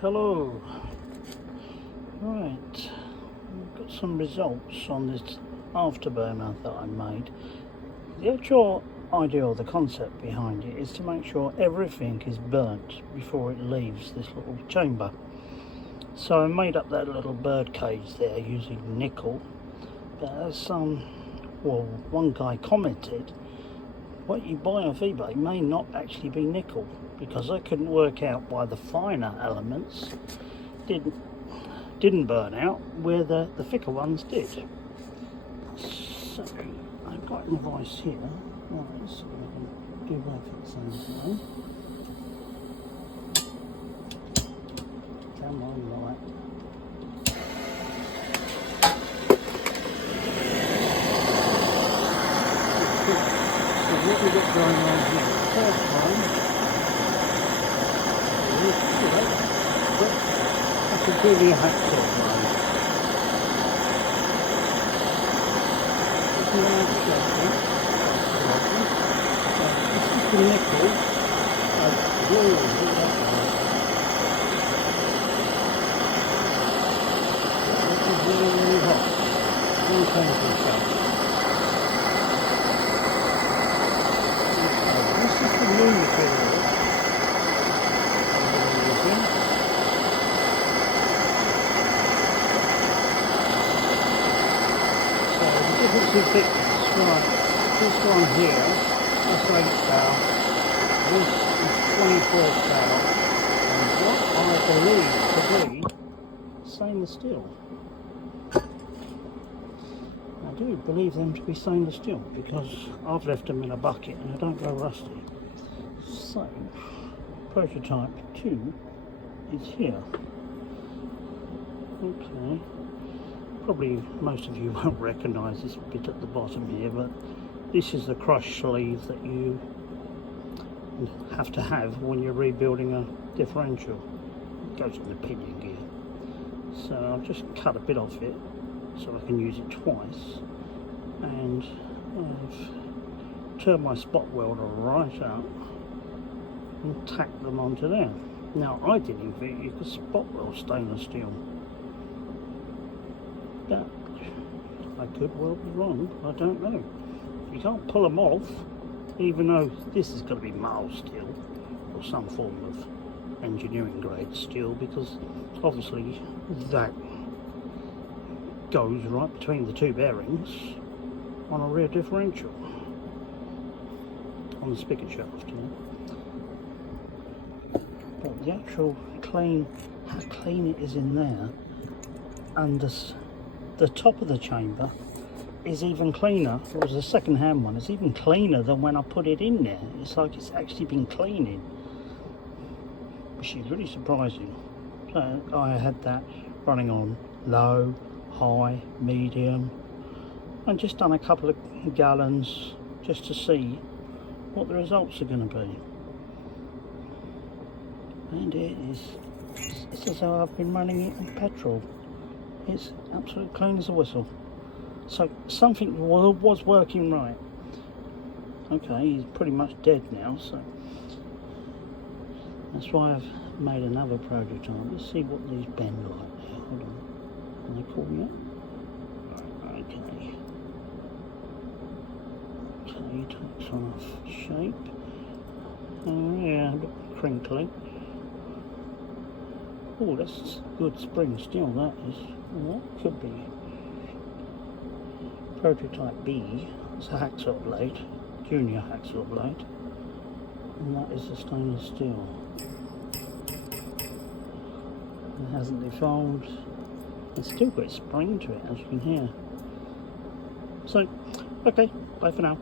Hello. Right, I've got some results on this afterburner that I made. The actual idea or the concept behind it is to make sure everything is burnt before it leaves this little chamber. So I made up that little bird cage there using nickel, but as one guy commented, what you buy off eBay may not actually be nickel, because I couldn't work out why the finer elements didn't burn out where the thicker ones did. So I've got an device here. Right, so we can do both at the same time. Come on, light. So what we've got going on here, first one, I could give you a hacksaw one. This is the nickel. This is really, really hot. One chemical shape. This is the new material. Thickness, right, this one here, that's 8 thou, this is 24 thou, and what I believe to be stainless steel. I do believe them to be stainless steel because I've left them in a bucket and they don't go rusty. So, prototype 2 is here. Okay. Probably most of you won't recognise this bit at the bottom here, but this is the crush sleeve that you have to have when you're rebuilding a differential. It goes in the pinion gear. So I've just cut a bit off it so I can use it twice, and I've turned my spot welder right up and tacked them onto there. Now I didn't think you could spot weld stainless steel. But I could well be wrong, I don't know. You can't pull them off, even though this is going to be mild steel or some form of engineering grade steel, because obviously that goes right between the two bearings on a rear differential, on the spigot shaft, you know. But the actual how clean it is in there, and the top of the chamber is even cleaner. It was a second-hand one. It's even cleaner than when I put it in there. It's like it's actually been cleaning, which is really surprising. So I had that running on low, high, medium, and just done a couple of gallons just to see what the results are going to be. And it's as though I've been running it on petrol. It's absolutely clean as a whistle. So something was working right. Okay, he's pretty much dead now, so that's why I've made another prototype. Let's see what these bend like now. Hold on. Can they call me up? Okay. Okay, takes on off shape. Oh yeah, a bit crinkly. Oh, that's good spring steel, that is. What could be? Prototype B, it's a hacksaw blade, junior hacksaw blade, and that is the stainless steel. It hasn't deformed. It's still got spring to it, as you can hear. So, okay, bye for now.